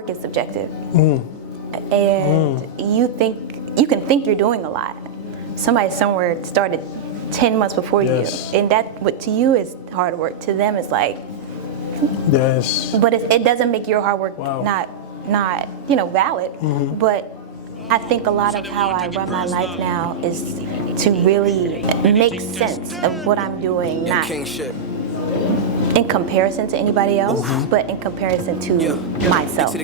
work is subjective. And you can think you're doing a lot. Somebody somewhere started 10 months before you, and that what to you is hard work, to them is like, but it doesn't make your hard work not valid. But I think a lot of how I run my life now is to really make sense of what I'm doing, not in comparison to anybody else, but in comparison to myself.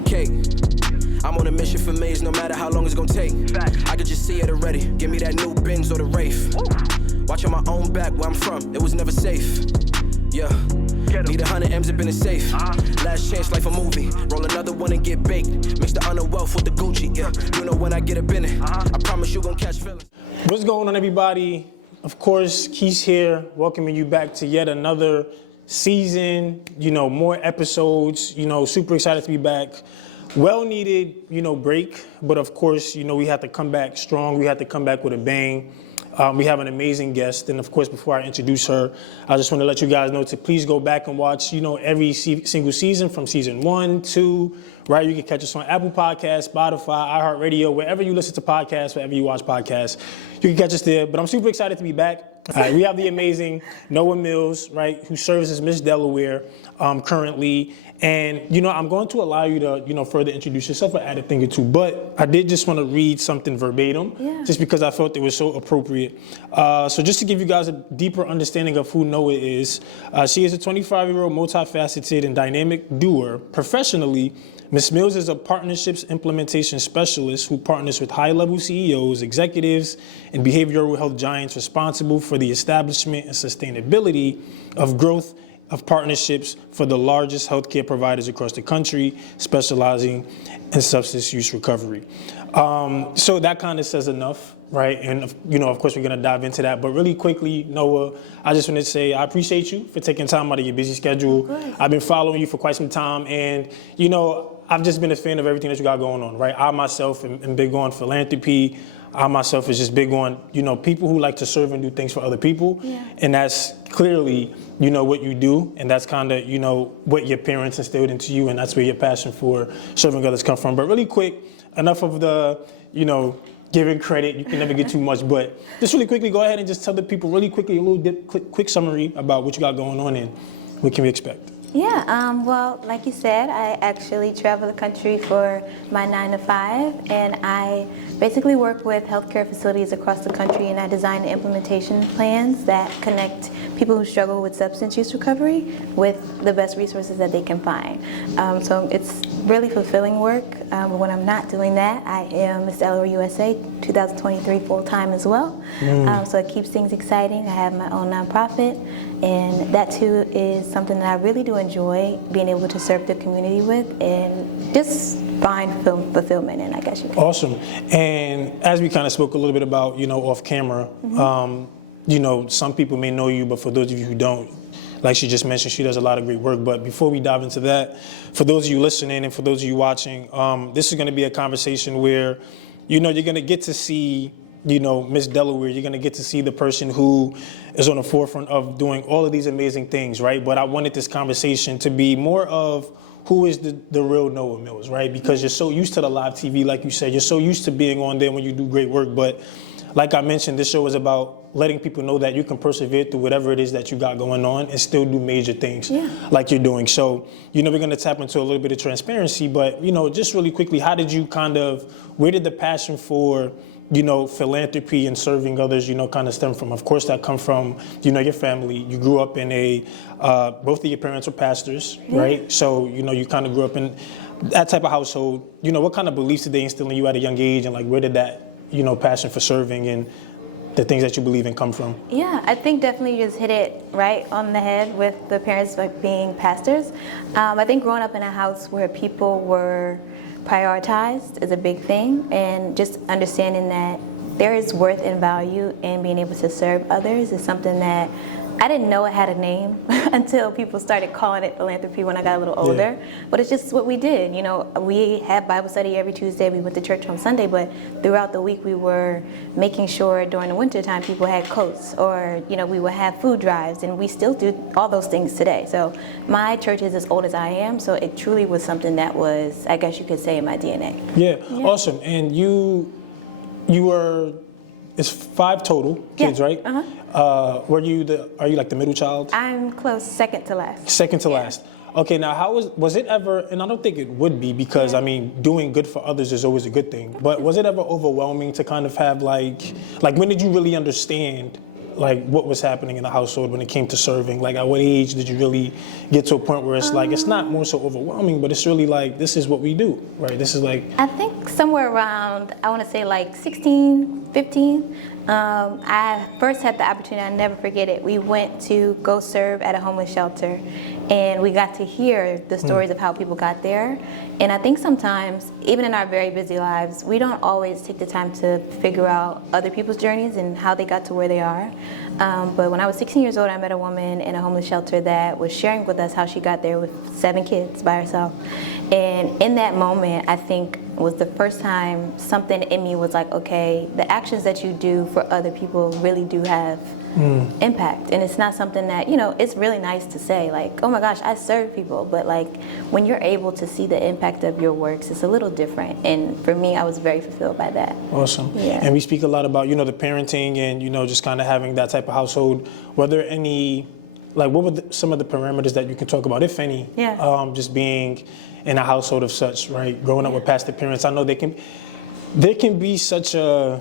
I'm on a mission for me, no matter how long it's gonna take. I could just see it already. Give me that new Benz or the Wraith. Watching my own back where I'm from, it was never safe. Yeah, need 100 M's up in the safe. Last chance, life a movie. Roll another one and get baked. Mix the honor wealth with the Gucci. Yeah, you know when I get up in it, I promise you gon' catch feelings. What's going on, everybody? Of course, Kese here, welcoming you back to yet another season. More episodes. Super excited to be back. Well needed, break, but of course, we had to come back strong. We had to come back with a bang. We have an amazing guest, and of course, before I introduce her, I just want to let you guys know to please go back and watch, every single season from season 1, 2, right? You can catch us on Apple Podcasts, Spotify, iHeartRadio, wherever you listen to podcasts, wherever you watch podcasts, you can catch us there. But I'm super excited to be back. All right, we have the amazing Noa Mills, right, who serves as Miss Delaware currently. And, I'm going to allow you to, further introduce yourself or add a thing or two. But I did just want to read something verbatim, just because I felt it was so appropriate. So just to give you guys a deeper understanding of who Noa is, she is a 25-year-old multifaceted and dynamic doer. Professionally, Ms. Mills is a partnerships implementation specialist who partners with high-level CEOs, executives, and behavioral health giants responsible for the establishment and sustainability of growth of partnerships for the largest healthcare providers across the country, specializing in substance use recovery. So that kind of says enough, right? And, of course, we're going to dive into that. But really quickly, Noa, I just want to say I appreciate you for taking time out of your busy schedule. I've been following you for quite some time. And, I've just been a fan of everything that you got going on, right? I myself am big on philanthropy. I myself is just big on, people who like to serve and do things for other people. And that's clearly, what you do. And that's kind of, what your parents instilled into you. And that's where your passion for serving others come from. But really quick, enough of the, giving credit. You can never get too much. But just really quickly, go ahead and just tell the people really quickly a little quick summary about what you got going on and what can we expect. Well, like you said, I actually travel the country for my 9 to 5, and I basically work with healthcare facilities across the country, and I design implementation plans that connect people who struggle with substance use recovery with the best resources that they can find. So it's really fulfilling work. But when I'm not doing that, I am Miss Delaware USA 2023 full-time as well. So it keeps things exciting. I have my own nonprofit, and that too is something that I really do enjoy being able to serve the community with and just find fulfillment in, I guess you can. Awesome. And as we kind of spoke a little bit about, off camera, some people may know you, but for those of you who don't, like she just mentioned, she does a lot of great work. But before we dive into that, for those of you listening and for those of you watching, this is going to be a conversation where, you're going to get to see, Miss Delaware. You're going to get to see the person who is on the forefront of doing all of these amazing things, right? But I wanted this conversation to be more of who is the real Noa Mills, right? Because you're so used to the live TV, like you said. You're so used to being on there when you do great work. But like I mentioned, this show is about letting people know that you can persevere through whatever it is that you got going on and still do major things like you're doing. So, we're going to tap into a little bit of transparency. But, just really quickly, where did the passion for, philanthropy and serving others, kind of stem from? Of course, that come from, your family. You grew up in both of your parents were pastors, right? So, you kind of grew up in that type of household. What kind of beliefs did they instill in you at a young age? And, where did that, passion for serving and the things that you believe in come from? I think definitely you just hit it right on the head with the parents being pastors. I think growing up in a house where people were prioritized is a big thing, and just understanding that there is worth and value in being able to serve others is something that I didn't know it had a name until people started calling it philanthropy when I got a little older. But it's just what we did. You know, we had Bible study every Tuesday. We went to church on Sunday, but throughout the week we were making sure during the winter time people had coats, or you know, we would have food drives, and we still do all those things today. So my church is as old as I am, so it truly was something that was, I guess you could say, in my DNA. Yeah. Awesome. And you were, it's 5 total kids, right? Are you like the middle child? I'm close, second to last. Second to last. Okay, now how was it ever, and I don't think it would be, because I mean, doing good for others is always a good thing, but was it ever overwhelming to kind of have like when did you really understand like what was happening in the household when it came to serving? Like at what age did you really get to a point where it's like, it's not more so overwhelming, but it's really like, this is what we do, right? This is like... I think somewhere around, I want to say like 16, 15, I first had the opportunity, I'll never forget it. We went to go serve at a homeless shelter, and we got to hear the stories of how people got there. And I think sometimes, even in our very busy lives, we don't always take the time to figure out other people's journeys and how they got to where they are. But when I was 16 years old, I met a woman in a homeless shelter that was sharing with us how she got there with 7 kids by herself. And in that moment, I think was the first time something in me was like, okay, the actions that you do for other people really do have impact. And it's not something that, you know, it's really nice to say like, oh my gosh, I serve people. But like when you're able to see the impact of your works, it's a little different. And for me, I was very fulfilled by that. Awesome. Yeah. And we speak a lot about, you know, the parenting and, you know, just kind of having that type of household. Were there any, like what were some of the parameters that you can talk about, if any, just being in a household of such, right? Growing up with pastor parents, I know there can be such a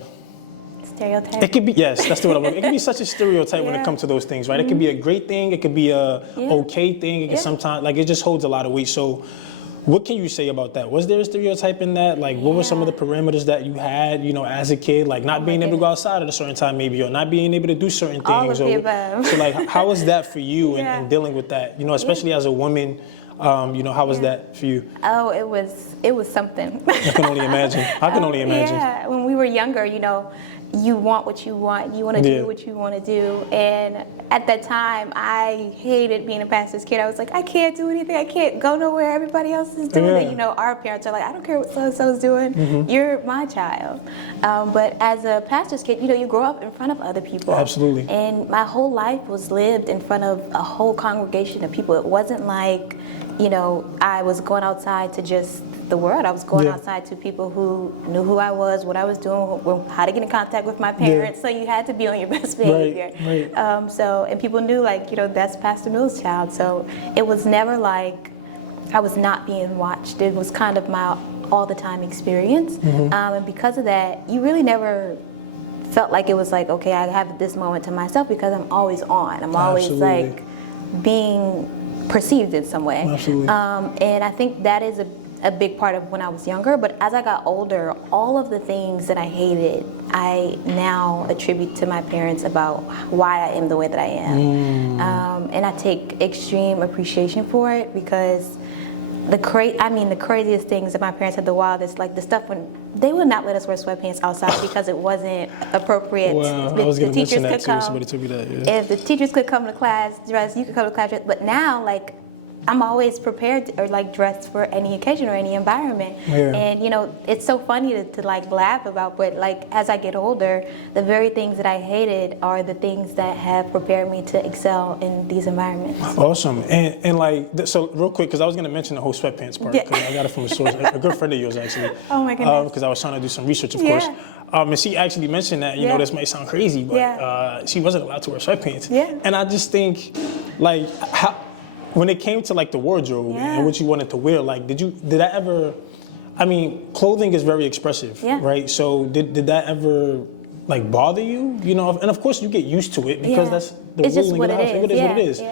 stereotype. It could be, yes, that's the word I'm looking. It can be such a stereotype when it comes to those things, right? It could be a great thing, it could be a okay thing, it can sometimes, like it just holds a lot of weight. So what can you say about that? Was there a stereotype in that? Like what were some of the parameters that you had, you know, as a kid, like not being able to go outside at a certain time maybe, or not being able to do certain things? All of the above. So like, how was that for you in dealing with that? You know, especially as a woman, you know, how was that for you? Oh, it was something. I can only imagine. I can only imagine. Yeah, when we were younger, you know, you want what you want, you want to do what you want to do. And at that time, I hated being a pastor's kid. I was like, I can't do anything. I can't go nowhere. Everybody else is doing it. You know, our parents are like, I don't care what so-and-so's doing. You're my child. But as a pastor's kid, you know, you grow up in front of other people. Absolutely. And my whole life was lived in front of a whole congregation of people. It wasn't like, you know, I was going outside to just the world. I was going outside to people who knew who I was, what I was doing, how to get in contact with my parents. So you had to be on your best behavior. And people knew, like, you know, that's Pastor Mills' child. So it was never like I was not being watched. It was kind of my all the time experience. And because of that, you really never felt like it was like, okay, I have this moment to myself, because I'm always on. I'm always like being perceived in some way. And I think that is a big part of when I was younger. But as I got older, all of the things that I hated, I now attribute to my parents about why I am the way that I am. And I take extreme appreciation for it, because the craziest things that my parents had, the wildest, like the stuff when they would not let us wear sweatpants outside because it wasn't appropriate. Wow, I was going to mention that too. Somebody told me that. If the teachers could come to class dressed, you could come to class dressed. But now, like, I'm always prepared or like dressed for any occasion or any environment. And you know, it's so funny to like laugh about, but like as I get older, the very things that I hated are the things that have prepared me to excel in these environments. Awesome. And like, so real quick, because I was going to mention the whole sweatpants part, because I got it from a source, a good friend of yours actually. Oh my goodness. Because I was trying to do some research, of course. And she actually mentioned that, you know, this might sound crazy, but she wasn't allowed to wear sweatpants. And I just think, like, when it came to like the wardrobe and what you wanted to wear, like did that ever, I mean, clothing is very expressive, right? So did that ever like bother you? You know, and of course you get used to it because that's the ruling of the house. It is what it is.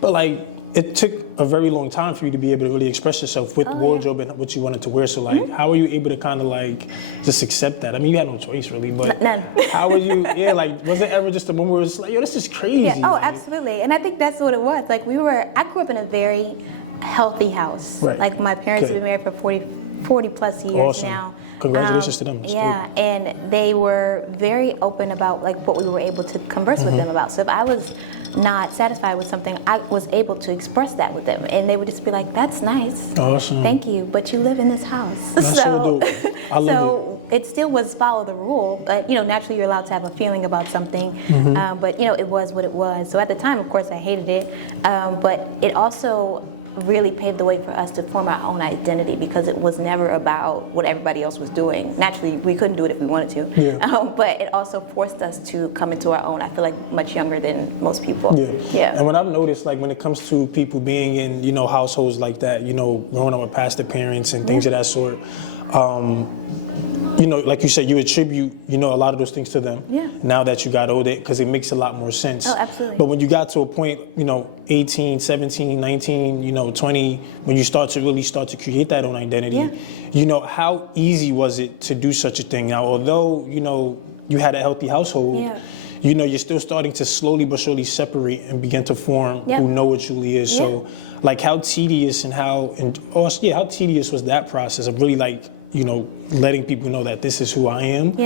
But like, it took a very long time for you to be able to really express yourself with wardrobe and what you wanted to wear. So like, how were you able to kind of like just accept that? I mean, you had no choice really, but none. How were you? Like, was there ever just a moment where it's like, yo, this is crazy? Oh, absolutely. And I think that's what it was. Like I grew up in a very healthy house. Like my parents have been married for 40 plus years now. Congratulations to them. And they were very open about like what we were able to converse with them about. So if I was not satisfied with something, I was able to express that with them, and they would just be like, "That's nice, Awesome. thank you, but you live in this house." That's so dope. I love so it still was follow the rule, but naturally you're allowed to have a feeling about something. But it was what it was. So at the time, of course, I hated it, but it also really paved the way for us to form our own identity, because it was never about what everybody else was doing. Naturally, we couldn't do it if we wanted to, Yeah. but it also forced us to come into our own. I feel like much younger than most people. Yeah. And what I've noticed, like when it comes to people being in, households like that, growing up with pastor parents and things of that sort, like you said, you attribute, a lot of those things to them. Yeah. Now that you got older, because it makes a lot more sense. Oh, absolutely. But when you got to a point, 18, 17, 19, 20, when you start to create that own identity, how easy was it to do such a thing? Now, although, you had a healthy household, you're still starting to slowly but surely separate and begin to form who Noah truly is. So, like, how tedious how tedious was that process of really, letting people know that this is who I am,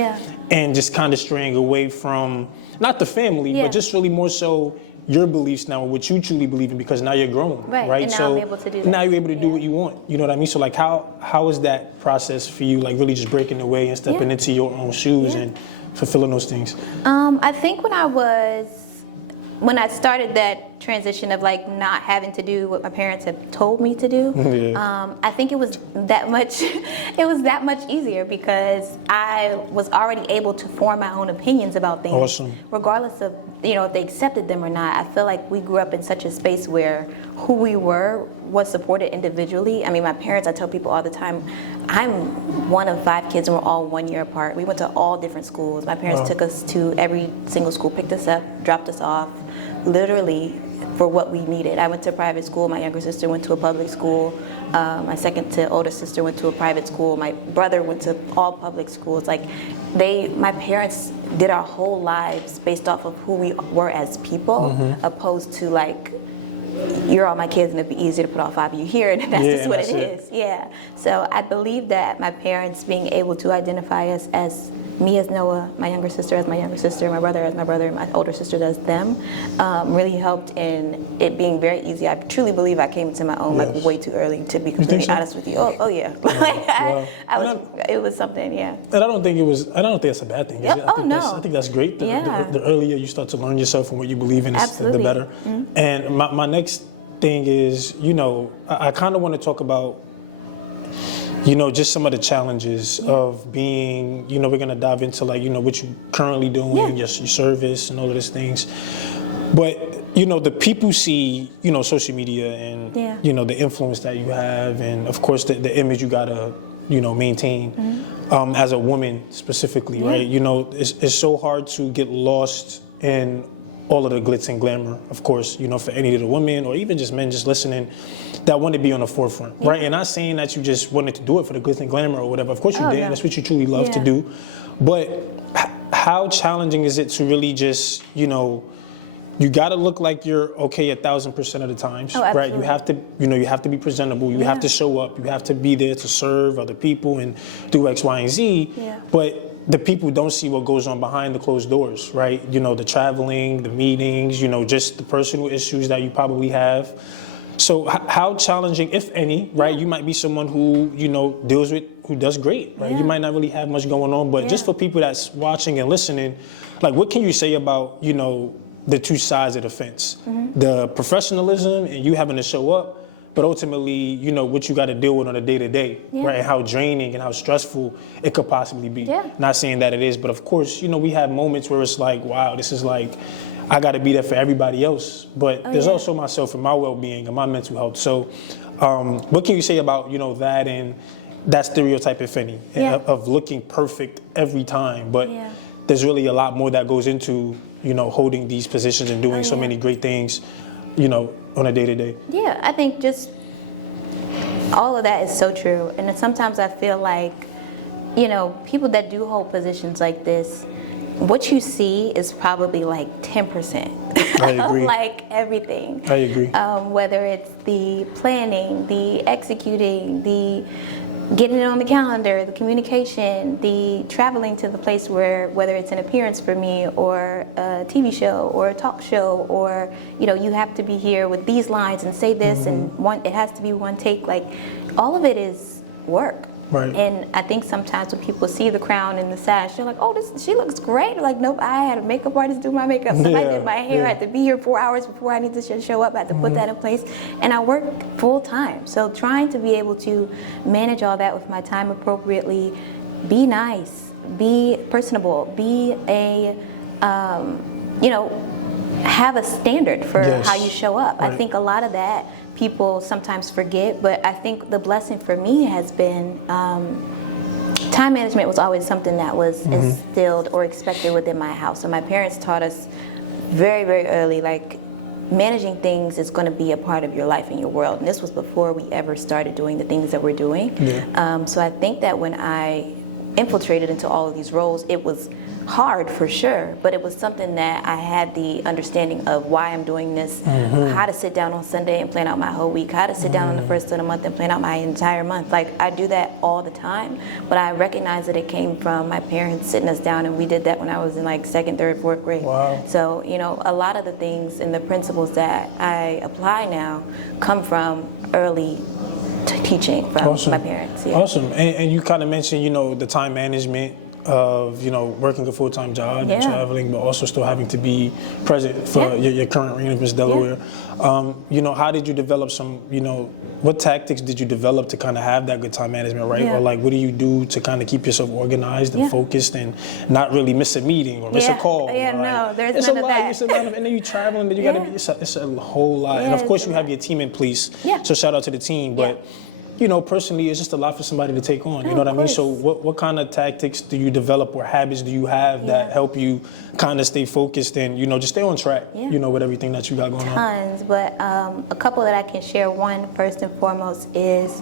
and just kind of straying away from not the family, but just really more so your beliefs now, what you truly believe in, because now you're grown, right? And now so I'm able to do that. now you're able to do what you want. You know what I mean? So like, how is that process for you? Like really just breaking away and stepping into your own shoes and fulfilling those things. I think when I started that transition of not having to do what my parents had told me to do, I think it was that much easier, because I was already able to form my own opinions about things, regardless of if they accepted them or not. I feel like we grew up in such a space where who we were was supported individually. I mean, my parents, I tell people all the time, I'm one of 5 kids and we're all 1 year apart. We went to all different schools. My parents took us to every single school, picked us up, dropped us off, literally for what we needed. I went to a private school. My younger sister went to a public school. My second to older sister went to a private school. My brother went to all public schools. My parents did our whole lives based off of who we were as people, opposed to you're all my kids and it'd be easier to put all 5 of you here, and that's just what it is. Yeah. So I believe that my parents being able to identify us as me as Noah, my younger sister as my younger sister, my brother as my brother, my older sister as them, really helped in it being very easy. I truly believe I came into my own way too early, to be completely honest with you. Oh yeah. It was something, And I don't think it's a bad thing. No. I think that's great. The earlier you start to learn yourself and what you believe in, the better. And my next thing is, I kind of want to talk about, just some of the challenges of being, we're going to dive into what you're currently doing, your service and all of these things. But, the people see, social media and, the influence that you have, and of course the image you got to, maintain as a woman specifically, right? It's so hard to get lost in all of the glitz and glamour, of course, for any of the women or even just men just listening that want to be on the forefront, right? And not saying that you just wanted to do it for the glitz and glamour or whatever. Of course you did. No. That's what you truly love to do. But how challenging is it to really just, you got to look like you're okay 1,000% of the times, right? You have to, you have to be presentable. You have to show up. You have to be there to serve other people and do X, Y, and Z. But the people don't see what goes on behind the closed doors, right? The traveling, the meetings, just the personal issues that you probably have. So how challenging, if any, right? You might be someone who, who does great, right? You might not really have much going on, but just for people that's watching and listening, what can you say about, the two sides of the fence? The professionalism and you having to show up, but ultimately, what you got to deal with on a day-to-day, right? And how draining and how stressful it could possibly be. Not saying that it is, but of course, we have moments where it's wow, this is I got to be there for everybody else. But there's also myself and my well-being and my mental health. So what can you say about, that and that stereotype, if any, of looking perfect every time? But there's really a lot more that goes into, holding these positions and doing so many great things, on a day-to-day. Yeah, I think just all of that is so true. And then sometimes I feel like, people that do hold positions like this, what you see is probably 10%. I agree. Everything. I agree. Whether it's the planning, the executing, the getting it on the calendar, the communication, the traveling to the place where, whether it's an appearance for me or a TV show or a talk show, or you have to be here with these lines and say this, and it has to be one take. Like, all of it is work. Right. And I think sometimes when people see the crown and the sash, they're like, "Oh, she looks great." Like, nope, I had a makeup artist do my makeup. Somebody did my hair. I had to be here 4 hours before I need to show up. I had to put that in place. And I work full time. So trying to be able to manage all that with my time appropriately, be nice, be personable, be have a standard for how you show up. Right. I think a lot of that people sometimes forget, but I think the blessing for me has been time management was always something that was instilled or expected within my house. So my parents taught us very, very early, like, managing things is going to be a part of your life and your world. And this was before we ever started doing the things that we're doing. So I think that when I infiltrated into all of these roles, it was hard for sure, but it was something that I had the understanding of why I'm doing this, how to sit down on Sunday and plan out my whole week, how to sit down on the first of the month and plan out my entire month. Like, I do that all the time, but I recognize that it came from my parents sitting us down, and we did that when I was in like 2nd, 3rd, 4th grade. Wow. So, a lot of the things and the principles that I apply now come from early teaching from my parents. Yeah. Awesome. And you kind of mentioned, the time management of, working a full-time job and traveling, but also still having to be present for your current reign of Miss Delaware. How did you develop what tactics did you develop to kind of have that good time management, right? Or like, what do you do to kind of keep yourself organized and focused and not really miss a meeting or miss a call? There's none of that. It's a lot of, and then you traveling, then you gotta be, it's a whole lot. And of course you have your team in place. So shout out to the team, but personally, it's just a lot for somebody to take on. You know what I mean? So what kind of tactics do you develop or habits do you have that help you kind of stay focused and, just stay on track, with everything that you got going on? Tons, but a couple that I can share. One, first and foremost, is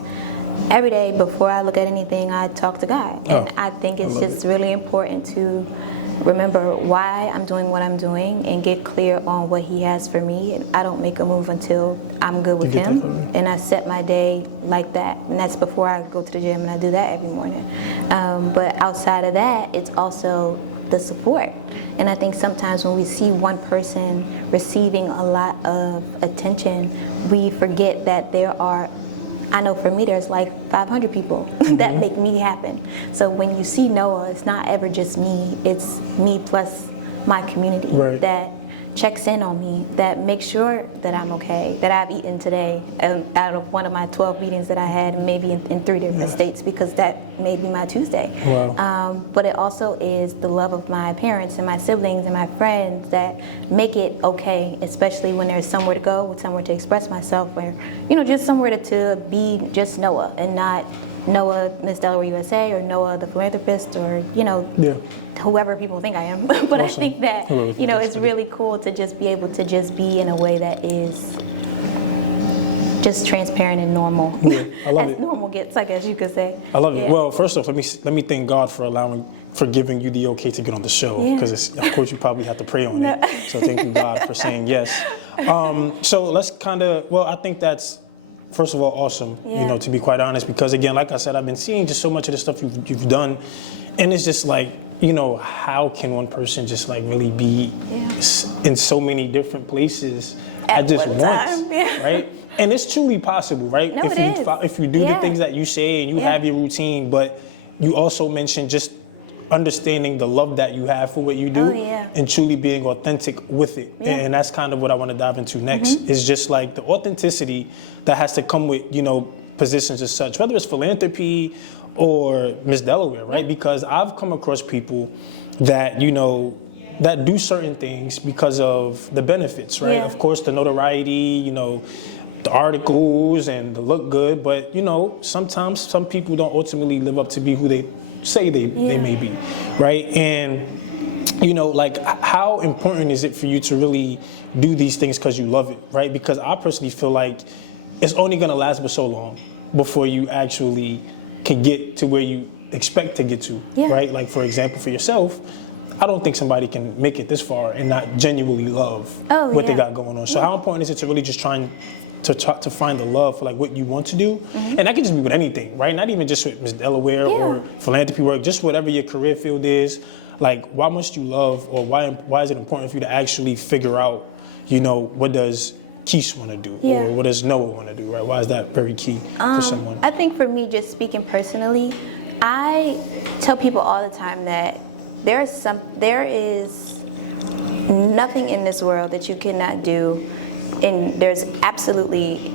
every day before I look at anything, I talk to God. And I think it's just really important to remember why I'm doing what I'm doing and get clear on what He has for me. And I don't make a move until I'm good with Him, and I set my day like that. And that's before I go to the gym, and I do that every morning. But outside of that, it's also the support. And I think sometimes when we see one person receiving a lot of attention, we forget that there are, I know for me, there's like 500 people that make me happen. So when you see Noah, it's not ever just me, it's me plus my community that checks in on me, that makes sure that I'm okay, that I've eaten today out of one of my 12 meetings that I had, maybe in 3 different states, because that may be my Tuesday. But it also is the love of my parents and my siblings and my friends that make it okay, especially when there's somewhere to go, somewhere to express myself, where, just somewhere to be just Noah and not Noa Miss Delaware USA or Noah the philanthropist or whoever people think I am. But I think that it's really cool to just be able to just be in a way that is just transparent and normal. I love it. Normal gets, I guess you could say. I love it. Well, first off, let me thank God for giving you the okay to get on the show, because of course you probably have to pray on it. So thank you, God, for saying yes. So let's I think that's, first of all, awesome, to be quite honest, because again, like I said, I've been seeing just so much of the stuff you've done, and it's just like, how can one person just like really be in so many different places at just once, right? And it's truly possible, right? No, if you do the things that you say and you have your routine, but you also mentioned just understanding the love that you have for what you do and truly being authentic with it. And that's kind of what I want to dive into next, is just like the authenticity that has to come with, positions as such, whether it's philanthropy or Miss Delaware, right? Because I've come across people that, that do certain things because of the benefits, right? Of course, the notoriety, the articles and the look good, but, sometimes some people don't ultimately live up to be who they say they may be, right? And like, how important is it for you to really do these things because you love it, right? Because I personally feel like it's only going to last for so long before you actually can get to where you expect to get to, right? Like, for example, for yourself, I don't think somebody can make it this far and not genuinely love what they got going on. So how important is it to really just try and to find the love for like what you want to do, and that can just be with anything, right? Not even just with Miss Delaware or philanthropy work, just whatever your career field is. Like, why must you love, or why is it important for you to actually figure out, you know, what does Kese want to do, or what does Noah want to do, right? Why is that very key for someone? I think for me, just speaking personally, I tell people all the time that there is nothing in this world that you cannot do, and there's absolutely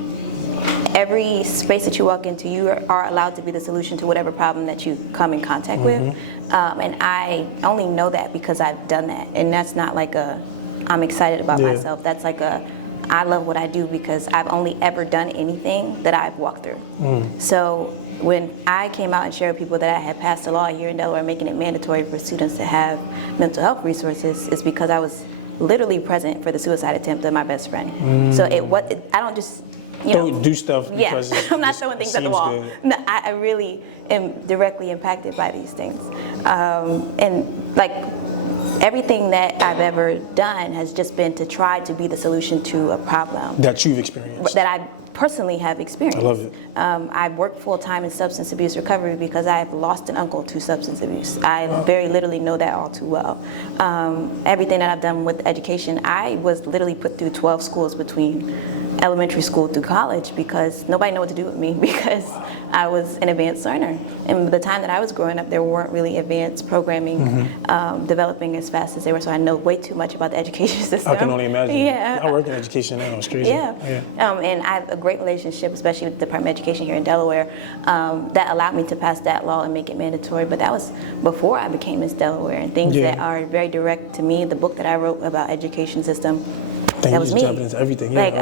every space that you walk into, you are allowed to be the solution to whatever problem that you come in contact with. And I only know that because I've done that, and that's not like I'm excited about myself. That's like I love what I do because I've only ever done anything that I've walked through. So when I came out and shared with people that I had passed a law here in Delaware making it mandatory for students to have mental health resources, it's because I was literally present for the suicide attempt of my best friend. So I don't just, don't do stuff because I'm not throwing things at the wall. No, I really am directly impacted by these things. And like everything that I've ever done has just been to try to be the solution to a problem that you've experienced. That I personally have experienced. I love it. I've worked full-time in substance abuse recovery because I've lost an uncle to substance abuse. I very literally know that all too well. Everything that I've done with education, I was literally put through 12 schools between elementary school through college because nobody knew what to do with me because I was an advanced learner. And the time that I was growing up, there weren't really advanced programming developing as fast as they were, so I know way too much about the education system. I can only imagine. Yeah. I work in education now, it's crazy. And I have a great relationship, especially with the Department of Education here in Delaware, that allowed me to pass that law and make it mandatory, but that was before I became Miss Delaware, and things that are very direct to me, the book that I wrote about education system, that was me. Everything. Like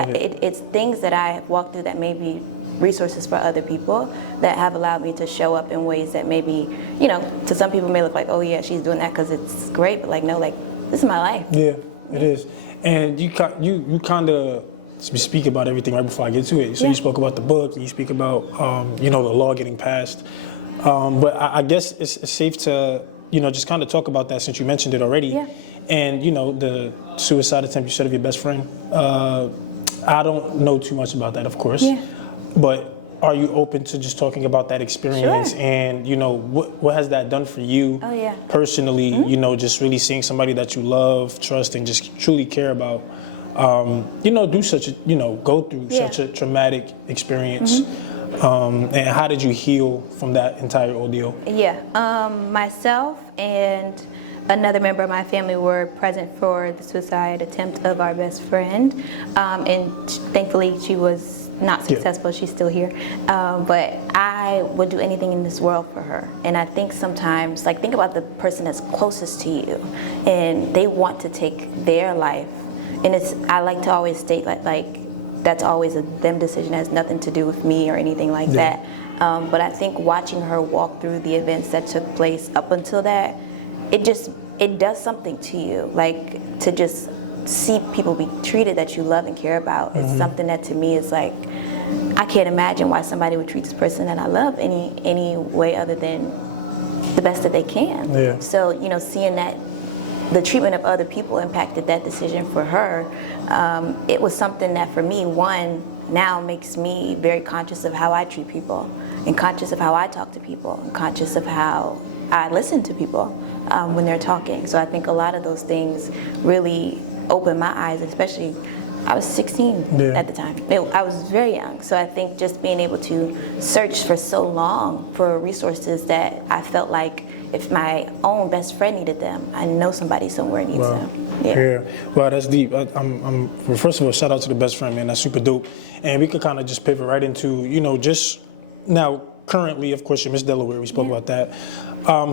it's things that I have walked through that may be resources for other people that have allowed me to show up in ways that maybe, to some people may look like, oh yeah, she's doing that because it's great, but like, no, like, this is my life. Yeah, it is. And you kind of speak about everything right before I get to it. So you spoke about the book, and you speak about, the law getting passed. But I guess it's safe to, just kind of talk about that since you mentioned it already. Yeah. And, the suicide attempt you said of your best friend. I don't know too much about that, of course. Yeah. But are you open to just talking about that experience? Sure. And, what has that done for you personally? Just really seeing somebody that you love, trust, and just truly care about, do such a, go through such a traumatic experience. And how did you heal from that entire ordeal? Myself and another member of my family were present for the suicide attempt of our best friend, and thankfully she was not successful. She's still here, but I would do anything in this world for her. And I think sometimes, like, think about the person that's closest to you and they want to take their life, and I like to always state like that's always a them decision, has nothing to do with me or anything like that. But I think watching her walk through the events that took place up until that, it does something to you. Like, to just see people be treated that you love and care about is something that to me is like, I can't imagine why somebody would treat this person that I love any way other than the best that they can. Yeah. So, seeing that the treatment of other people impacted that decision for her, it was something that for me, one, now makes me very conscious of how I treat people, and conscious of how I talk to people, and conscious of how I listen to people when they're talking. So I think a lot of those things really opened my eyes, especially I was 16 at the time. I was very young. So I think just being able to search for so long for resources that I felt like if my own best friend needed them, I know somebody somewhere needs them. Yeah. Wow, that's deep. Well, first of all, shout out to the best friend, man. That's super dope. And we could kind of just pivot right into, just now, currently, of course, you're Miss Delaware. We spoke about that.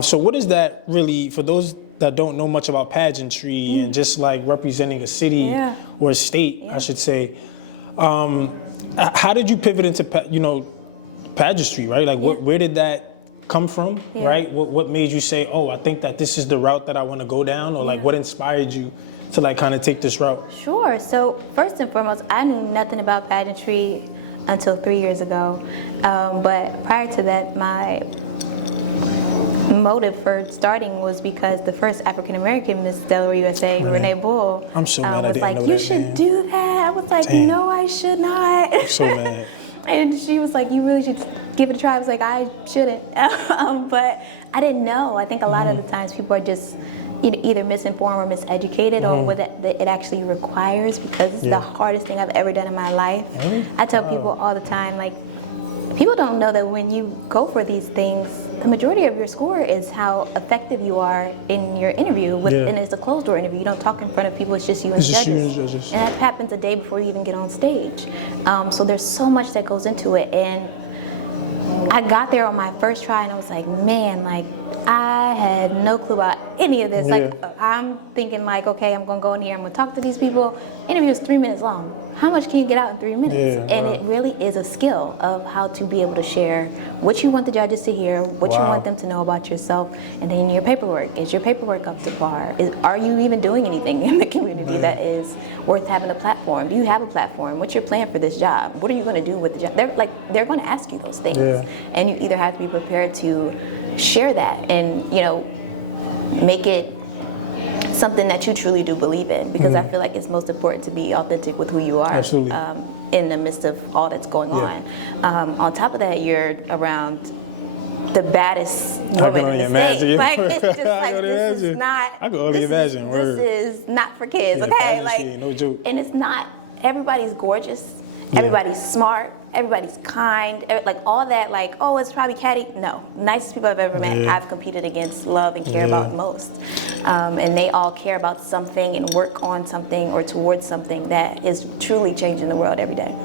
So what is that really, for those that don't know much about pageantry and just like representing a city or a state, I should say, how did you pivot into, pageantry, right? Like, where did that come from, right? What made you say, oh, I think that this is the route that I want to go down, or like what inspired you to like kind of take this route? Sure. So first and foremost, I knew nothing about pageantry until 3 years ago. But prior to that, my motive for starting was because the first African American Miss Delaware USA, Renee Bull, I'm so mad I was didn't like, know "You that, should man. do that." I was like, Damn. "No, I should not." I'm so mad. And she was like, "You really should give it a try." I was like, "I shouldn't," but I didn't know. I think a lot of the times people are just either misinformed or miseducated on what it actually requires, because it's the hardest thing I've ever done in my life. Really? I tell people all the time, like, people don't know that when you go for these things, the majority of your score is how effective you are in your interview. And it's a closed door interview. You don't talk in front of people. It's just you and judges. And that happens a day before you even get on stage. So there's so much that goes into it. And I got there on my first try, and I was like, man, like, I had no clue about any of this. Like, I'm thinking like, okay, I'm gonna go in here, I'm gonna talk to these people. Interview is 3 minutes long. How much can you get out in 3 minutes? And it really is a skill of how to be able to share what you want the judges to hear, what you want them to know about yourself, and then your paperwork. Is your paperwork up to par? Are you even doing anything in the community that is worth having a platform? Do you have a platform? What's your plan for this job? What are you going to do with the job? They're going to ask you those things, and you either have to be prepared to share that and make it something that you truly do believe in, because I feel like it's most important to be authentic with who you are. Absolutely. In the midst of all that's going on. On top of that, you're around the baddest woman in the state. Like, it's just like, this is not. I can only imagine. This is not for kids, okay? Like, no joke. and it's not. Everybody's gorgeous. Everybody's smart. Everybody's kind. Like, all that. Like, oh, it's probably catty. No, nicest people I've ever met. I've competed against, love, and care about most. And they all care about something and work on something or towards something that is truly changing the world every day.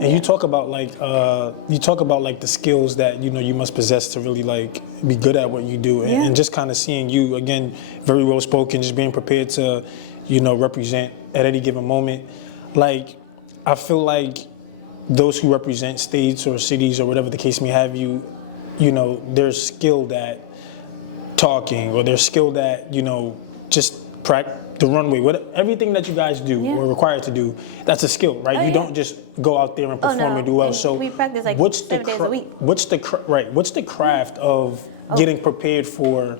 And you talk about like the skills that you must possess to really like be good at what you do, and just kind of seeing you again, very well spoken, just being prepared to represent at any given moment. Like, I feel like those who represent states or cities or whatever the case may have, they're skilled at talking, or they're skilled at just the runway, everything that you guys do or required to do, that's a skill, right? You don't just go out there and perform and do well. So we practice like 7 days a week. What's the craft of getting prepared for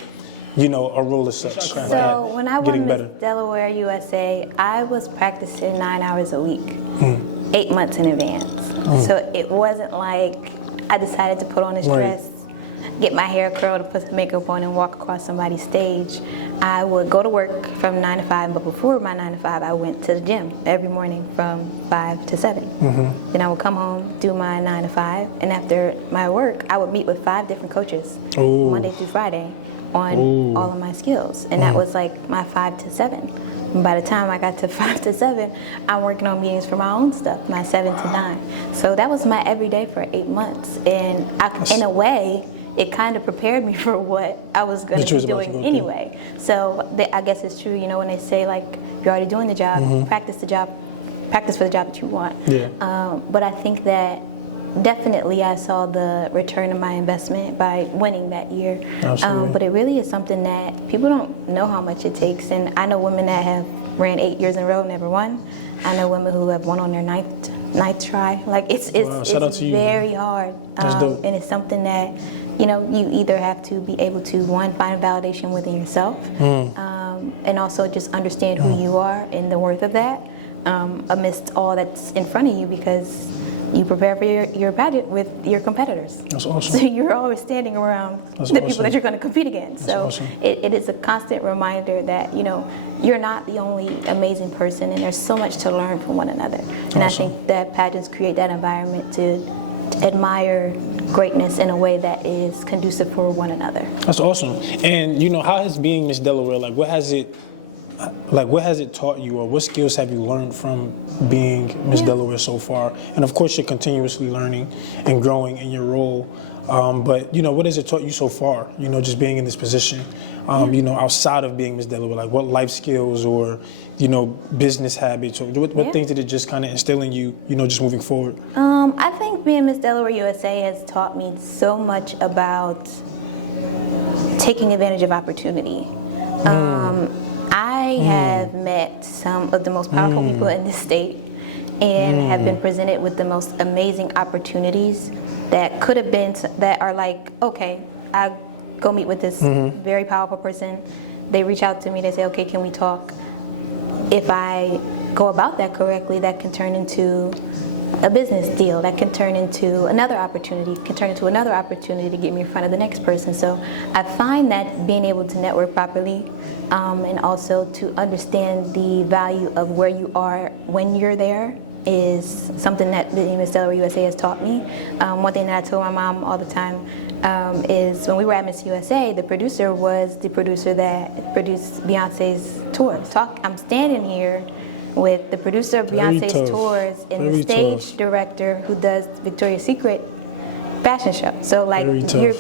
a role as such? So when I won Miss Delaware USA, I was practicing 9 hours a week, 8 months in advance. So it wasn't like I decided to put on this dress, get my hair curled, put some makeup on, and walk across somebody's stage. I would go to work from 9 to 5, but before my 9 to 5, I went to the gym every morning from 5 to 7. Then I would come home, do my 9 to 5, and after my work, I would meet with 5 different coaches, Monday through Friday, on all of my skills. And that was like my 5 to 7. And by the time I got to 5 to 7, I'm working on meetings for my own stuff, my 7 to 9. So that was my everyday for 8 months. And in a way, it kind of prepared me for what I was going to be doing anyway. So I guess it's true, when they say, like, you're already doing the job, practice for the job that you want. But I think that definitely I saw the return of my investment by winning that year. But it really is something that people don't know how much it takes. And I know women that have ran 8 years in a row and never won. I know women who have won on their ninth try. Like, it's very hard. And it's something that you either have to be able to, one, find validation within yourself, and also just understand who you are and the worth of that amidst all that's in front of you, because you prepare for your pageant with your competitors. That's awesome. So you're always standing around people that you're going to compete against. So it is a constant reminder that you're not the only amazing person, and there's so much to learn from one another. And I think that pageants create that environment to admire greatness in a way that is conducive for one another. That's awesome. And how has being Miss Delaware, what has it taught you, or what skills have you learned from being Miss Delaware so far? And of course, you're continuously learning and growing in your role. But what has it taught you so far? Just being in this position, outside of being Miss Delaware, like what life skills or business habits, or what things did it just kind of instill in you? Just moving forward. I think being Miss Delaware USA has taught me so much about taking advantage of opportunity. I have met some of the most powerful people in this state, and have been presented with the most amazing opportunities that could have been, that are like, okay, I go meet with this very powerful person. They reach out to me, they say, okay, can we talk? If I go about that correctly, that can turn into a business deal, that can turn into another opportunity, can turn into another opportunity to get me in front of the next person. So I find that being able to network properly and also to understand the value of where you are when you're there is something that the Miss Delaware USA has taught me. One thing that I told my mom all the time is when we were at Miss USA, the producer was the producer that produced Beyonce's tour. I'm standing here with the producer of Beyonce's tours and the stage director who does Victoria's Secret fashion show. So like you're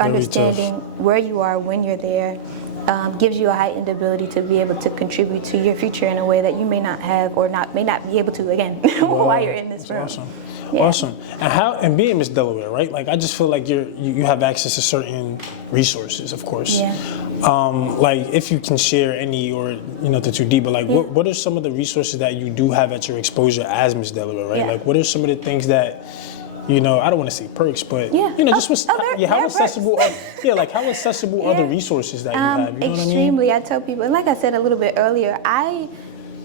understanding where you are when you're there gives you a heightened ability to be able to contribute to your future in a way that you may not have or may not be able to again while you're in this room. Awesome. Yeah. Awesome. And being Miss Delaware, right? Like I just feel like you have access to certain resources, of course. Yeah. Like if you can share any, or not too deep, but like what are some of the resources that you do have at your exposure as Miss Delaware, right? Like what are some of the things that I don't want to say perks, but just how accessible how accessible are the resources that you have? You know what I mean? Extremely. I tell people, and like I said a little bit earlier, I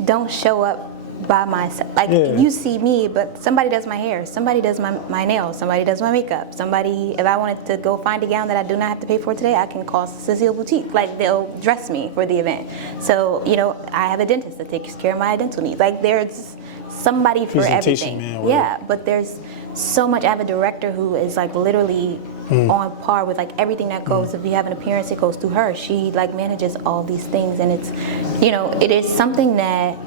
don't show up by myself. Like you see me, but somebody does my hair, somebody does my nails, somebody does my makeup, somebody, if I wanted to go find a gown that I do not have to pay for today, I can call Cecile Boutique. Like they'll dress me for the event. So, I have a dentist that takes care of my dental needs. Like there's somebody for everything. Man, but there's so much. I have a director who is like literally on par with like everything that goes. If you have an appearance, it goes through her. She like manages all these things, and it's, it is something that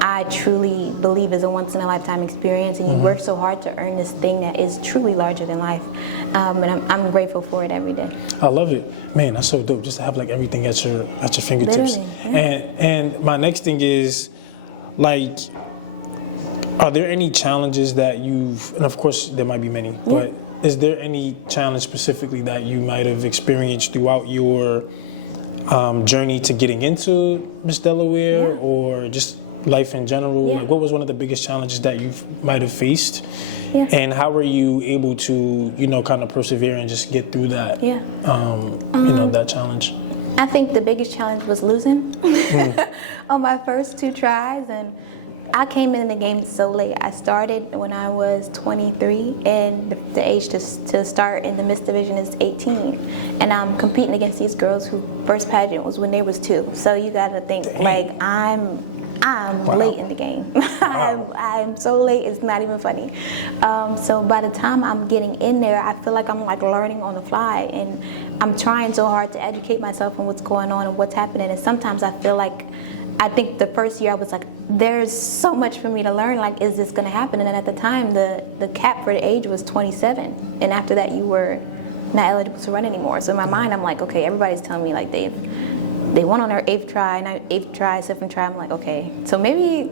I truly believe is a once-in-a-lifetime experience, and you work so hard to earn this thing that is truly larger than life, and I'm grateful for it every day. I love it, man. That's so dope. Just to have like everything at your fingertips. And my next thing is, like, are there any challenges that you've, and of course there might be many, but is there any challenge specifically that you might have experienced throughout your journey to getting into Miss Delaware, or just life in general? Like, what was one of the biggest challenges that you might have faced, and how were you able to kind of persevere and just get through that that challenge? I think the biggest challenge was losing on my first 2 tries, and I came in the game so late. I started when I was 23, and the age to start in the Miss division is 18, and I'm competing against these girls who first pageant was when they was 2. So you gotta think, like, I'm late in the game. I'm so late, it's not even funny. So by the time I'm getting in there, I feel like I'm like learning on the fly, and I'm trying so hard to educate myself on what's going on and what's happening. And sometimes I feel like, I think the first year I was like, there's so much for me to learn, like, is this gonna happen? And then at the time, the cap for the age was 27. And after that, you were not eligible to run anymore. So in my mind, I'm like, okay, everybody's telling me like they won on their 8th try, 7th try. I'm like, okay, so maybe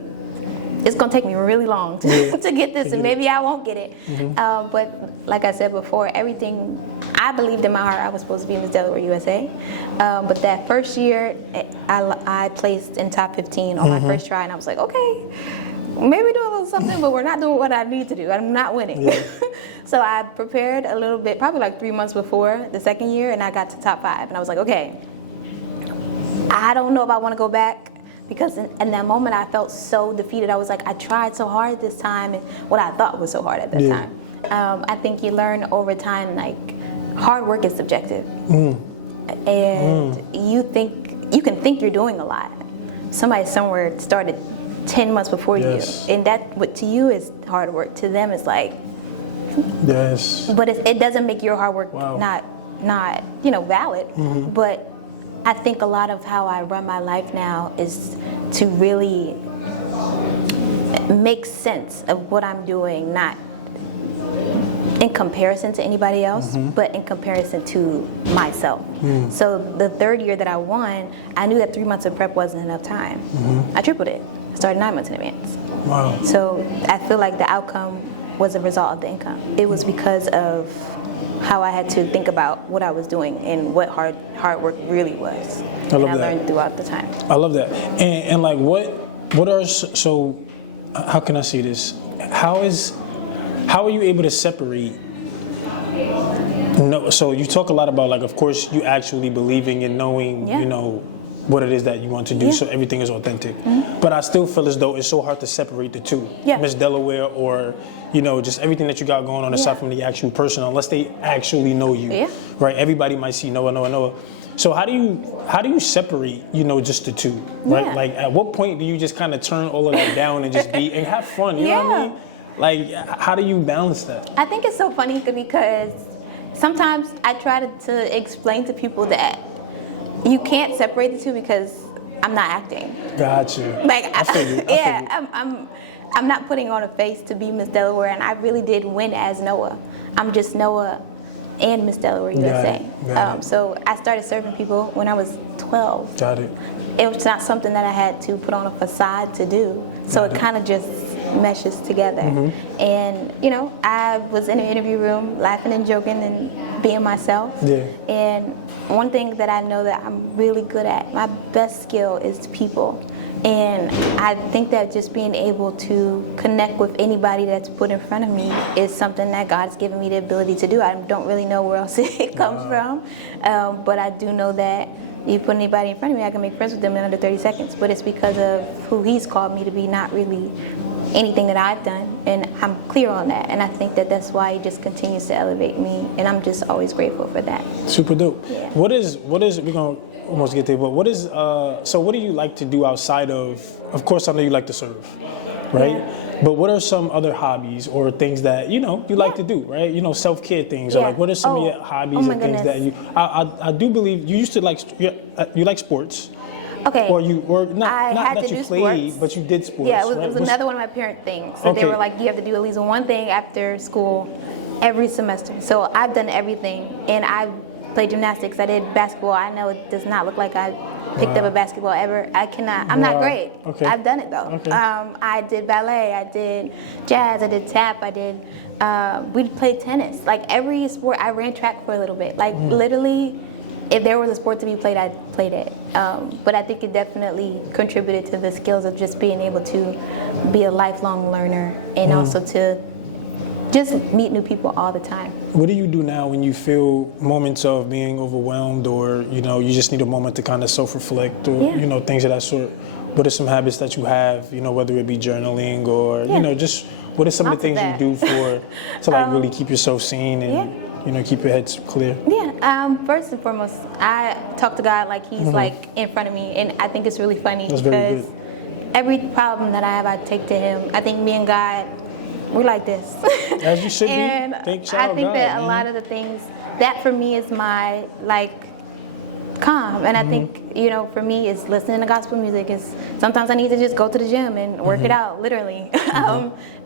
it's gonna take me really long to get this, and maybe I won't get it. But like I said before, everything, I believed in my heart I was supposed to be Miss Delaware USA. But that first year, I placed in top 15 on my first try, and I was like, okay, maybe do a little something, but we're not doing what I need to do. I'm not winning. So I prepared a little bit, probably like 3 months before the second year, and I got to top 5, and I was like, okay, I don't know if I want to go back, because in that moment I felt so defeated. I was like, I tried so hard this time, and what I thought was so hard at that time. I think you learn over time, like, hard work is subjective, and you can think you're doing a lot. Somebody somewhere started 10 months before you, and that what to you is hard work, to them it's like, but it doesn't make your hard work not valid. But I think a lot of how I run my life now is to really make sense of what I'm doing, not in comparison to anybody else, but in comparison to myself. So the 3rd year that I won, I knew that 3 months of prep wasn't enough time. I tripled it. I started 9 months in advance. Wow. So I feel like the outcome was a result of the income. It was because of how I had to think about what I was doing and what hard work really was. I learned throughout the time. I love that. And like, what are, so how can I see this? How are you able to separate No, so you talk a lot about, like, of course, you actually believing and knowing, Yeah. you know, what it is that you want to do, Yeah. so everything is authentic. But I still feel as though it's so hard to separate the two. Yeah. Miss Delaware or, you know, just everything that you got going on aside Yeah. from the actual person, unless they actually know you. Yeah. Right? Everybody might see Noah, Noah, Noah. So how do you separate, you know, just the two? Right? Yeah. Like, at what point do you just kind of turn all of that down and just be and have fun? You know what I Yeah. mean? Like, how do you balance that? I think it's so funny because sometimes I try to explain to people that you can't separate the two because I'm not acting. Gotcha. Like, I feel you. I feel yeah, you. I'm not putting on a face to be Miss Delaware, and I really did win as Noah. I'm just Noah and Miss Delaware USA. Got it. So I started serving people when I was 12. Got it. It was not something that I had to put on a facade to do. So it kind of just meshes together. And, you know, I was in an interview room laughing and joking and being myself. Yeah. And one thing that I know that I'm really good at, my best skill is people. And I think that just being able to connect with anybody that's put in front of me is something that God's given me the ability to do. I don't really know where else it comes from, but I do know that you put anybody in front of me, I can make friends with them in under 30 seconds. But it's because of who He's called me to be, not really anything that I've done. And I'm clear on that. And I think that that's why He just continues to elevate me. And I'm just always grateful for that. Super dope. Yeah. What is we're gonna almost get there, but what is so what do you like to do outside of course I know you like to serve, right? Yeah. But what are some other hobbies or things that, you know, you like to do, right? You know, self-care things, or Yeah. like what are some of Oh. your hobbies Oh my and things that goodness. you I do believe you used to like you like sports. Okay. Or not I not had that to you do played, sports. but you did sports. Yeah, it was, right? it was What's- another one of my parent things. So they Okay. were like, you have to do at least one thing after school every semester. So I've done everything. And I played gymnastics. I did basketball. I know it does not look like I picked up a basketball ever. I'm not Wow. great. Okay. I've done it though. Okay. I did ballet. I did jazz. I did tap. I did, we played tennis. Like every sport, I ran track for a little bit. Like literally, if there was a sport to be played, I played it. But I think it definitely contributed to the skills of just being able to be a lifelong learner and also to just meet new people all the time. What do you do now when you feel moments of being overwhelmed, or, you know, you just need a moment to kind of self-reflect, or, Yeah. you know, things of that sort? What are some habits that you have, you know, whether it be journaling or, Yeah. you know, just what are some of Lots the of things you that. do to like really keep yourself sane and, Yeah. you know, keep your head clear? Yeah, first and foremost, I talk to God like He's like in front of me, and I think it's really funny That's very because every problem that I have, I take to Him. I think me and God, we're like this. As you should be. And Shout I out think God, that man. a lot of the things, that for me is my like calm. And I think, you know, for me, it's listening to gospel music. Is sometimes I need to just go to the gym and work it out, literally.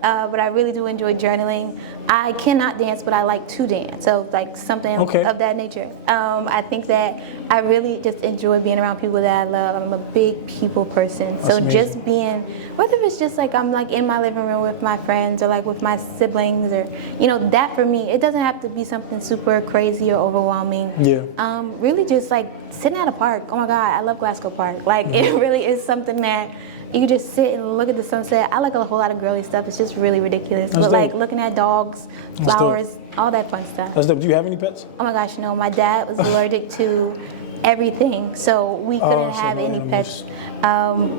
But I really do enjoy journaling. I cannot dance, but I like to dance. So like something Okay. of that nature. I think that I really just enjoy being around people that I love. I'm a big people person. So amazing. just being, whether it's just like I'm like in my living room with my friends or like with my siblings, or, you know, that for me, it doesn't have to be something super crazy or overwhelming. Yeah. Really just like sitting at a park. Oh my God, I love Glasgow Park. Like it really is something that you just sit and look at the sunset. I like a whole lot of girly stuff. It's just really ridiculous. That's But like dope. looking at dogs, dope. flowers, all that fun stuff. That's dope. Do you have any pets? Oh my gosh, no. My dad was allergic to everything, so we couldn't so have no any animals. pets.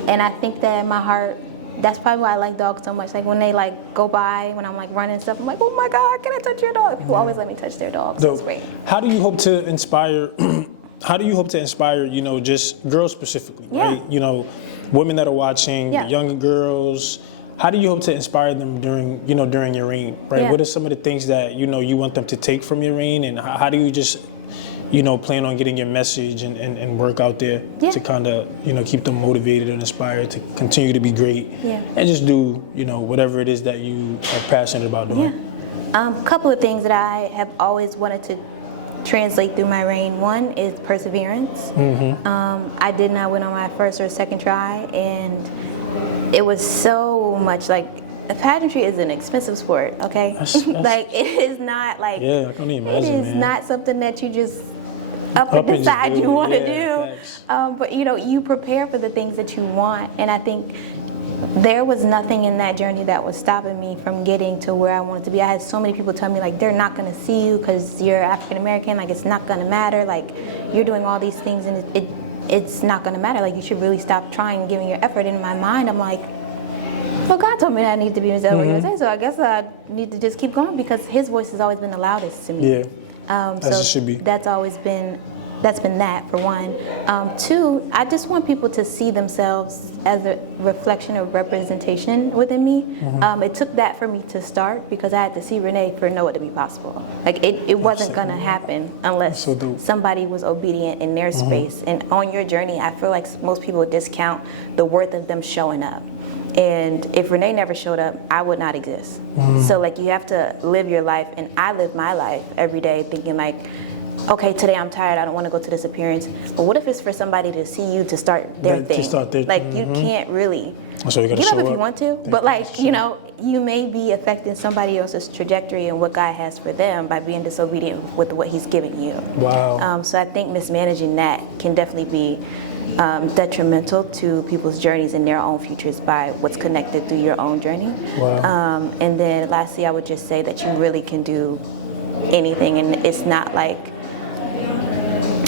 And I think that in my heart, that's probably why I like dogs so much. Like when they like go by, when I'm like running and stuff, I'm like, oh my God, can I touch your dog? People always let me touch their dogs. It's Dope. great. How do you hope to inspire? How do you hope to inspire? You know, just girls specifically, Yeah. right? You know, women that are watching, Yeah. the younger girls. How do you hope to inspire them during your reign, right? Yeah. What are some of the things that you want them to take from your reign, and how do you just plan on getting your message and work out there Yeah. to kind of keep them motivated and inspired to continue to be great, Yeah. and just do whatever it is that you are passionate about doing. Yeah. A couple of things that I have always wanted to translate through my reign. One is perseverance. I did not win on my first or second try, and it was so much like, pageantry is an expensive sport, okay? That's- Like it is not like, Yeah, I can only it imagine, is man. not something that you just up Up and and just decide do you it. want to Yeah, do. facts. But you prepare for the things that you want, and I think there was nothing in that journey that was stopping me from getting to where I wanted to be. I had so many people tell me, like, they're not going to see you because you're African American, like, it's not going to matter, like, you're doing all these things and it's not going to matter, like, you should really stop trying and giving your effort. And in my mind, I'm like, well, God told me that I need to be Miss Delaware USA, so I guess I need to just keep going because his voice has always been the loudest to me. Yeah, as it should be. That's been that, for one. Two, I just want people to see themselves as a reflection of representation within me. It took that for me to start because I had to see Renee for Noah to be possible. Like, it wasn't gonna happen unless somebody was obedient in their space. And on your journey, I feel like most people discount the worth of them showing up. And if Renee never showed up, I would not exist. So, like, you have to live your life, and I live my life every day thinking, like, okay, today I'm tired, I don't want to go to this appearance. But what if it's for somebody to see you to start their thing? Like, you can't really so get up if you want to, but, like, you know, you may be affecting somebody else's trajectory and what God has for them by being disobedient with what He's giving you. Wow. So I think mismanaging that can definitely be detrimental to people's journeys and their own futures by what's connected through your own journey. Wow. And then lastly, I would just say that you really can do anything, and it's not like,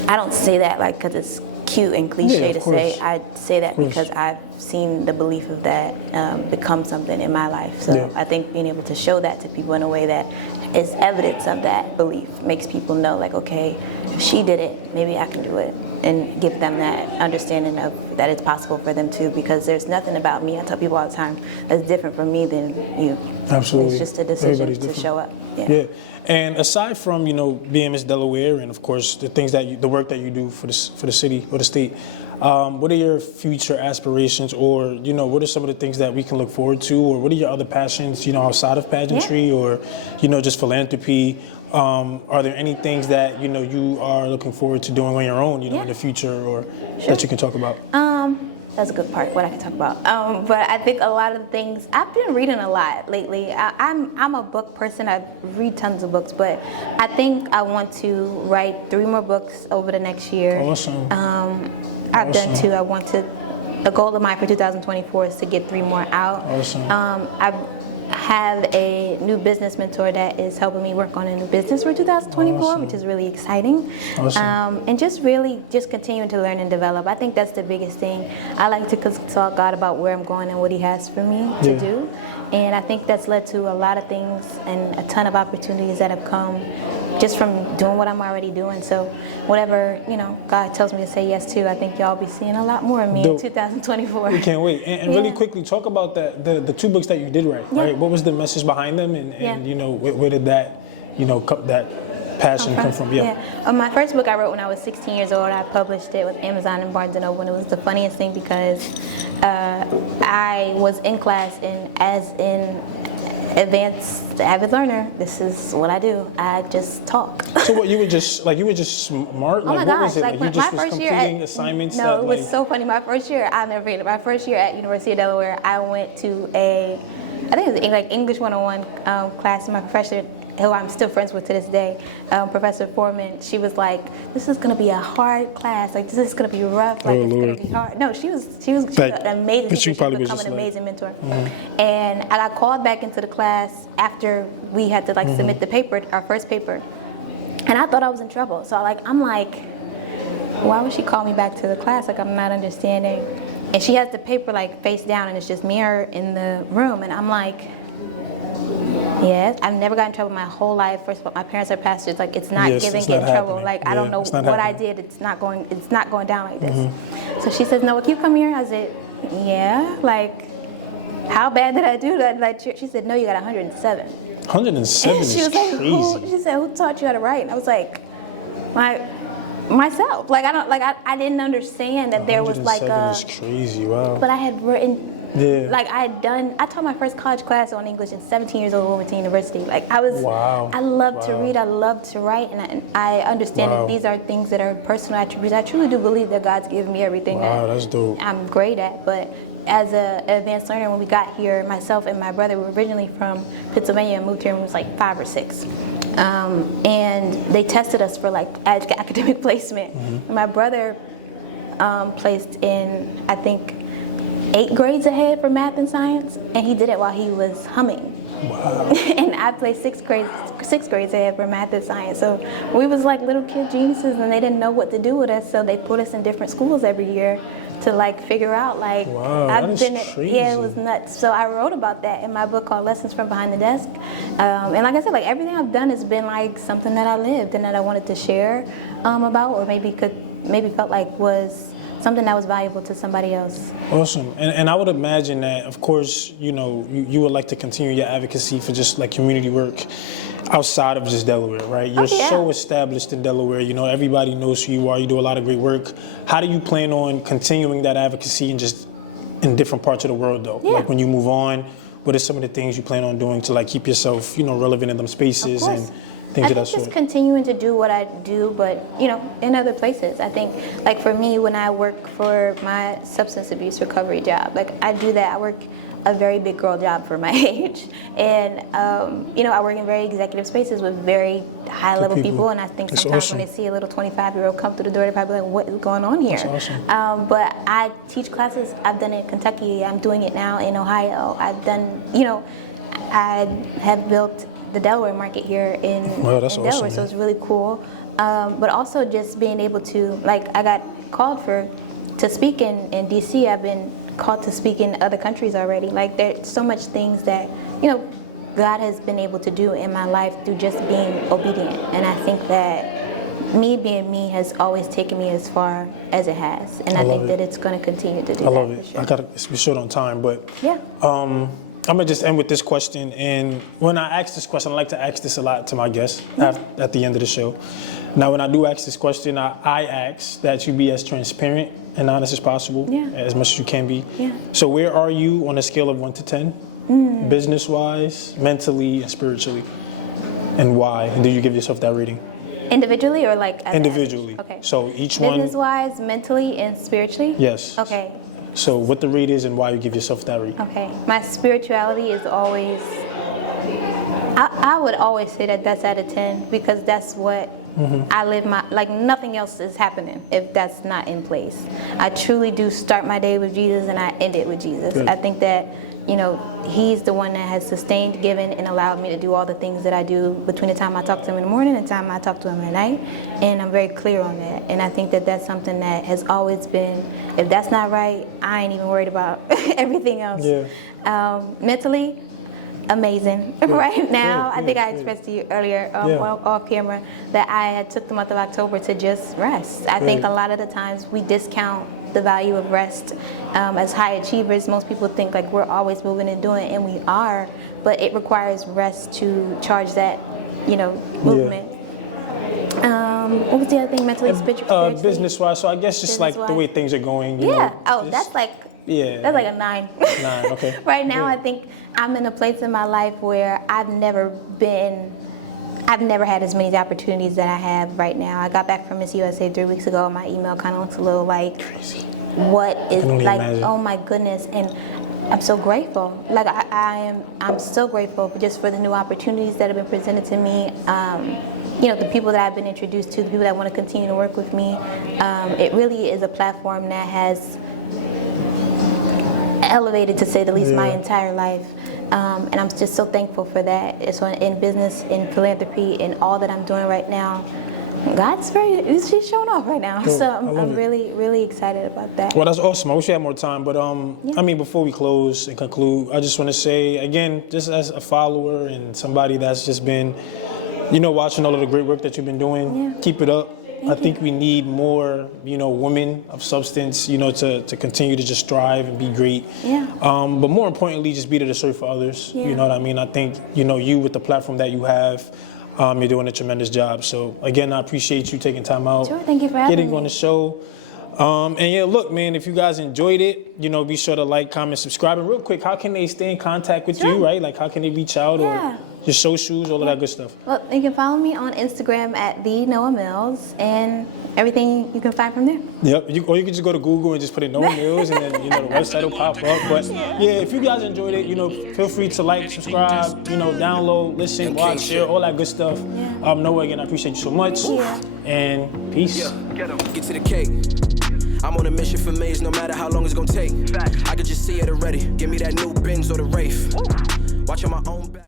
I don't say that like because it's cute and cliche to say. I say that because I've seen the belief of that become something in my life. So I think being able to show that to people in a way that is evidence of that belief makes people know, like, okay, if she did it, maybe I can do it, and give them that understanding of that it's possible for them too, because there's nothing about me, I tell people all the time, that's different from me than you. Absolutely. It's just a decision to show up. Yeah. And aside from, you know, being Miss Delaware and of course the things that the work that you do for the city or the state, what are your future aspirations, or, you know, what are some of the things that we can look forward to, or what are your other passions, you know, outside of pageantry or, you know, just philanthropy? Are there any things that, you know, you are looking forward to doing on your own, you know, in the future, or that you can talk about? That's a good part, what I can talk about. But I think a lot of the things, I've been reading a lot lately. I'm a book person, I read tons of books, but I think I want to write 3 more books over the next year. Awesome. I've done 2. The goal of mine for 2024 is to get 3 more out. Awesome. I have a new business mentor that is helping me work on a new business for 2024, which is really exciting. Awesome. And just continuing to learn and develop. I think that's the biggest thing. I like to consult God about where I'm going and what He has for me to do. And I think that's led to a lot of things and a ton of opportunities that have come just from doing what I'm already doing. So whatever, you know, God tells me to say yes to, I think y'all be seeing a lot more of me in 2024. We can't wait. And really quickly, talk about the 2 books that you did write, right? What was the message behind them, and you know, where did that, you know, that passion come from? My first book I wrote when I was 16 years old. I published it with Amazon and Barnes & Noble, and it was the funniest thing because I was in class, and as an advanced avid learner, this is what I do. I just talk. So what, you were just smart? Oh like, my what gosh! was it? Like, you just was completing assignments? No, it was so funny. My first year, I'll never forget it. My first year at University of Delaware, I went to I think it was like English 101 class, and my professor, who I'm still friends with to this day, Professor Foreman, she was like, "This is gonna be a hard class. Like, this is gonna be rough. Like, it's gonna be hard." No, she was an amazing teacher. She become an amazing mentor. And I got called back into the class after we had to submit the paper, our first paper, and I thought I was in trouble. So I'm like, why would she call me back to the class? Like, I'm not understanding. And she has the paper face down, and it's just me and her in the room, and I'm like, yes, I've never gotten in trouble my whole life. First of all, my parents are pastors. It's not getting in trouble. I don't know what I did. It's not going down like this. So she says, "Noah, can you come here?" I said, "Yeah." How bad did I do that? She said, "No, you got 107." 107 is crazy. She said, "Who taught you how to write?" And I was like, myself. I didn't understand that there was 107 is crazy. Wow. But I had written. I taught my first college class on English at 17 years old, went to university. I love to read, I love to write, and I understand that these are things that are personal attributes. I truly do believe that God's given me everything that's dope. I'm great at. But as an advanced learner, when we got here, myself and my brother were originally from Pennsylvania and moved here when we was 5 or 6. And they tested us for academic placement. And my brother placed in, I think, 8 grades ahead for math and science, and he did it while he was humming. Wow. And I placed 6 grades ahead for math and science. So we was like little kid geniuses, and they didn't know what to do with us, so they put us in different schools every year to like figure out like wow, that is crazy. Yeah, it was nuts. So I wrote about that in my book called Lessons from Behind the Desk. And like I said, like everything I've done has been like something that I lived and that I wanted to share about, or maybe felt like was something that was valuable to somebody else. Awesome. And I would imagine that, of course, you know, you would like to continue your advocacy for just like community work outside of just Delaware, right? You're so established in Delaware. You know, everybody knows who you are. You do a lot of great work. How do you plan on continuing that advocacy and just in different parts of the world, though? Yeah. Like when you move on, what are some of the things you plan on doing to like keep yourself, you know, relevant in them spaces and things of that sort? Just continuing to do what I do, but you know, in other places. I think, like for me, when I work for my substance abuse recovery job, like I do that. I work a very big girl job for my age, and you know, I work in very executive spaces with very high level people, and I think sometimes when they see a little 25-year-old come through the door, they're probably like, "What is going on here?" That's awesome. But I teach classes. I've done it in Kentucky. I'm doing it now in Ohio. I've done, you know, I have built the Delaware market here in Delaware, awesome, so it's really cool. But also just being able to, like, I got called to speak in DC. I've been called to speak in other countries already. Like, there's so much things that, you know, God has been able to do in my life through just being obedient. And I think that me being me has always taken me as far as it has. And I think that it's going to continue to do that. I love it. Sure. I got to be short on time, but yeah. I'm gonna just end with this question, and when I ask this question, I like to ask this a lot to my guests at the end of the show. Now, when I do ask this question, I ask that you be as transparent and honest as possible, as much as you can be. Yeah. So where are you on a scale of 1 to 10, business-wise, mentally, and spiritually, and why? And do you give yourself that rating? Individually or like? Individually. Okay. So each one. Business-wise, mentally, and spiritually? Yes. Okay. So what the rate is and why you give yourself that rate. Okay. My spirituality is always, I would always say that that's out of 10, because that's what I live my, like nothing else is happening if that's not in place. I truly do start my day with Jesus and I end it with Jesus. Good. I think that, you know, he's the one that has sustained, given, and allowed me to do all the things that I do between the time I talk to him in the morning and the time I talk to him at night. And I'm very clear on that. And I think that that's something that has always been, if that's not right, I ain't even worried about everything else. Yeah. Mentally, amazing. Right now, I think I expressed to you earlier off camera that I had took the month of October to just rest. I think a lot of the times we discount the value of rest. As high achievers, most people think like we're always moving and doing, and we are, but it requires rest to charge that, you know, movement. What was the other thing? Mentally, spiritually? Business-wise, so I guess just like the way things are going. You know, Oh, that's like. Yeah. That's like a 9. 9, okay. Right now, I think I'm in a place in my life where I've never had as many opportunities that I have right now. I got back from Miss USA 3 weeks ago. My email kind of looks a little like, crazy. What is, like, imagine. Oh my goodness. And I'm so grateful. Like I'm so grateful just for the new opportunities that have been presented to me. You know, the people that I've been introduced to, the people that want to continue to work with me. It really is a platform that has elevated, to say the least, my entire life. And I'm just so thankful for that. It's in business, in philanthropy, in all that I'm doing right now. She's showing off right now. Cool. So I'm really, really excited about that. Well, that's awesome. I wish we had more time, but I mean, before we close and conclude, I just want to say, again, just as a follower and somebody that's just been, you know, watching all of the great work that you've been doing, keep it up. I think we need more, you know, women of substance, you know, to continue to just strive and be great. Yeah. But more importantly, just be there to serve for others. Yeah. You know what I mean? I think, you know, you with the platform that you have, you're doing a tremendous job. So again, I appreciate you taking time out. Sure, thank you for having getting me. on the show. And yeah, look, man, if you guys enjoyed it, you know, be sure to like, comment, subscribe. And real quick, how can they stay in contact with you, right? Like, how can they reach out or your socials, all of that good stuff? Well, you can follow me on Instagram at the Noa Mills, and everything you can find from there. Yep, or you can just go to Google and just put in Noa Mills, and then, you know, the website will pop up. But yeah, if you guys enjoyed it, you know, feel free to like, subscribe, you know, download, listen, watch, share, all that good stuff. Noa, again, I appreciate you so much. And peace. Get to the cake. I'm on a mission for Mays. no matter how long it's gonna take. I could just see it already. Give me that new Benz or the Wraith. Watching my own back.